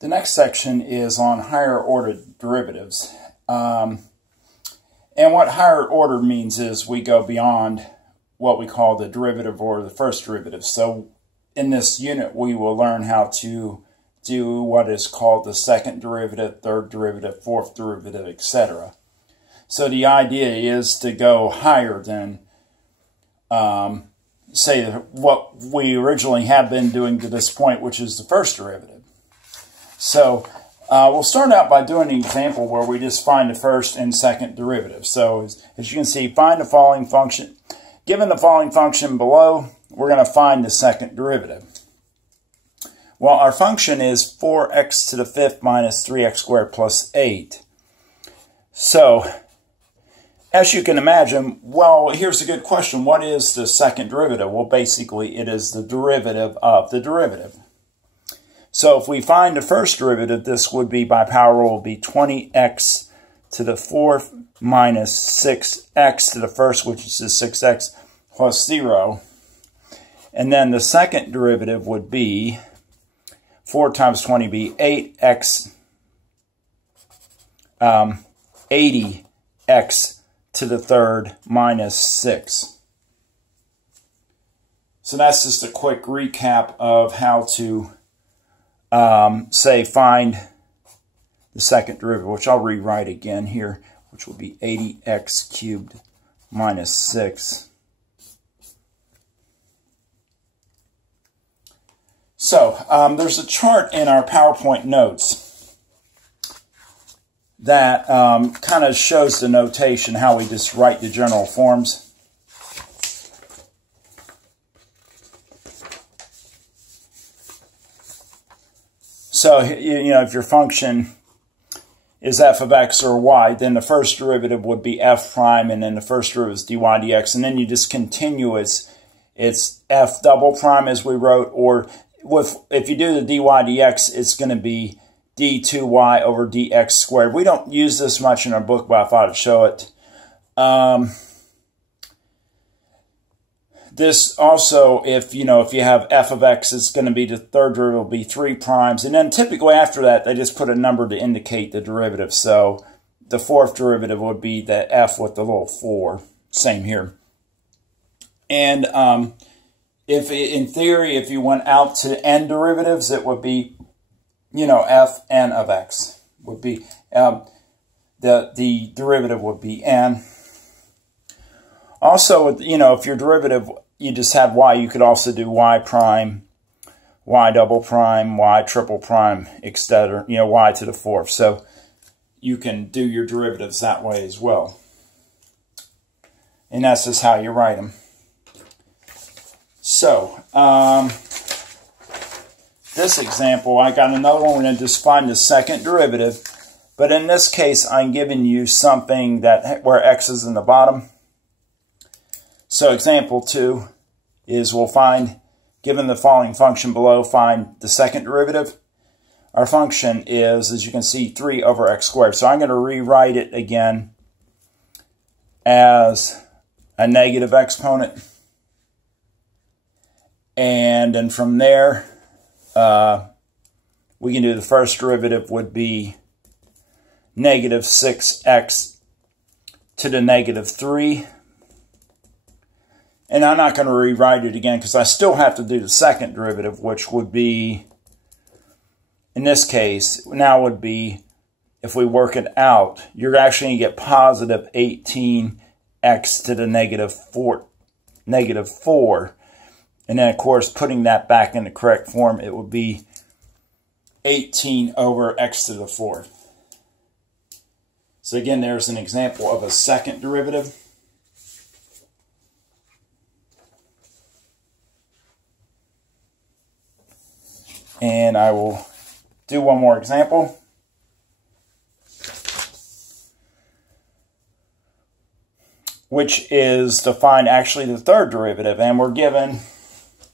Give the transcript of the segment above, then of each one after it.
The next section is on higher order derivatives. And what higher order means is we go beyond what we call the derivative or the first derivative. So in this unit, we will learn how to do what is called the second derivative, third derivative, fourth derivative, etc. So the idea is to go higher than, say, what we originally have been doing to this point, which is the first derivative. So we'll start out by doing an example where we just find the first and second derivative. So as you can see, find the following function. Given the following function below, we're going to find the second derivative. Well, our function is 4x to the fifth minus 3x squared plus 8. So, as you can imagine, well, here's a good question. What is the second derivative? Well, basically, it is the derivative of the derivative. So, if we find the first derivative, this would be, by power rule, be 20x to the fourth minus 6x to the first, which is 6x plus 0. And then the second derivative would be 4 times 20 be 8x, 80x to the third minus 6. So that's just a quick recap of how to, say, find the second derivative, which I'll rewrite again here, which will be 80x cubed minus 6. So, there's a chart in our PowerPoint notes that kind of shows the notation, how we just write the general forms. So, you know, if your function is f of x or y, then the first derivative would be f prime, and then the first derivative is dy dx, and then you just continue it's f double prime as we wrote, or if you do the dy dx, it's going to be d2y over dx squared. We don't use this much in our book, but I thought I'd show it. This also, if you have f of x, it's going to be the third derivative will be 3 primes. And then typically after that, they just put a number to indicate the derivative. So the fourth derivative would be the f with the little 4. Same here. And if in theory, if you went out to n derivatives, it would be, fn of x would be, the derivative would be n. Also, if your derivative, you just have y, you could also do y prime, y double prime, y triple prime, etc., y to the fourth. So you can do your derivatives that way as well. And that's just how you write them. So, this example, I got another one. We're going to just find the second derivative. But in this case, I'm giving you something where x is in the bottom. So example 2 is we'll find, given the following function below, find the second derivative. Our function is, as you can see, 3 over x squared. So I'm going to rewrite it again as a negative exponent. And then from there, we can do the first derivative would be negative 6x to the negative 3. And I'm not going to rewrite it again because I still have to do the second derivative, which would be, in this case, now would be, if we work it out, you're actually going to get positive 18x to the negative 4. And then, of course, putting that back in the correct form, it would be 18 over x to the fourth. So again, there's an example of a second derivative. And I will do one more example. Which is to find actually the third derivative. And we're given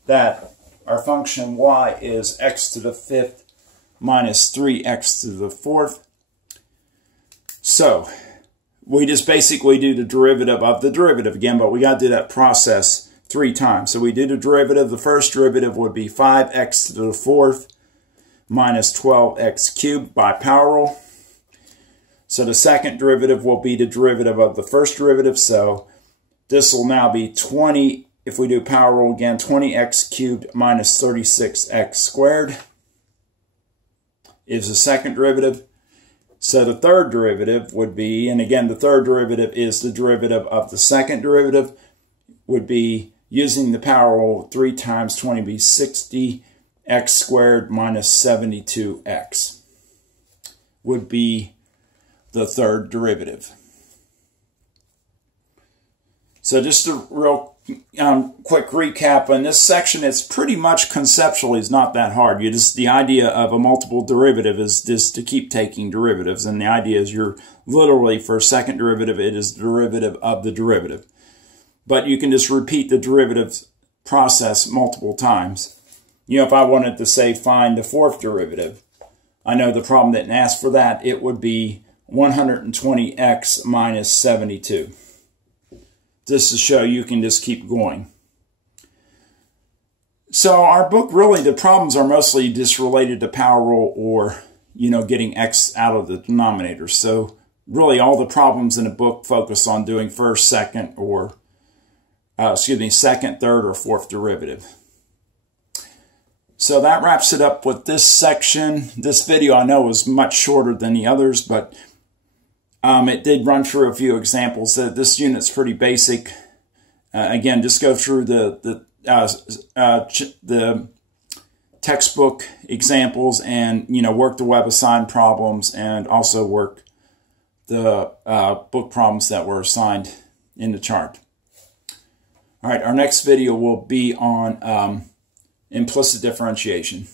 that our function y is x to the fifth minus 3x to the fourth. So we just basically do the derivative of the derivative again, but we got to do that process 3 times. So we do the derivative. The first derivative would be 5x to the fourth minus 12x cubed by power rule. So the second derivative will be the derivative of the first derivative. So this will now be 20, if we do power rule again, 20x cubed minus 36x squared is the second derivative. So the third derivative would be, and again the third derivative is the derivative of the second derivative, would be using the power rule 3 times 20 be 60x squared minus 72x would be the third derivative. So just a real quick recap on this section. It's pretty much conceptually is not that hard. You just, the idea of a multiple derivative is just to keep taking derivatives, and the idea is you're literally, for a second derivative, it is the derivative of the derivative. But you can just repeat the derivative process multiple times. You know, if I wanted to say find the fourth derivative, I know the problem didn't ask for that. It would be 120x minus 72. Just to show you can just keep going. So our book, really, the problems are mostly just related to power rule or, you know, getting x out of the denominator. So really all the problems in the book focus on doing first, second, or, second, third, or fourth derivative. So that wraps it up with this section. This video I know is much shorter than the others, but it did run through a few examples. This unit's pretty basic. Again, just go through the textbook examples and, you know, work the WebAssign problems and also work the book problems that were assigned in the chart. All right, our next video will be on implicit differentiation.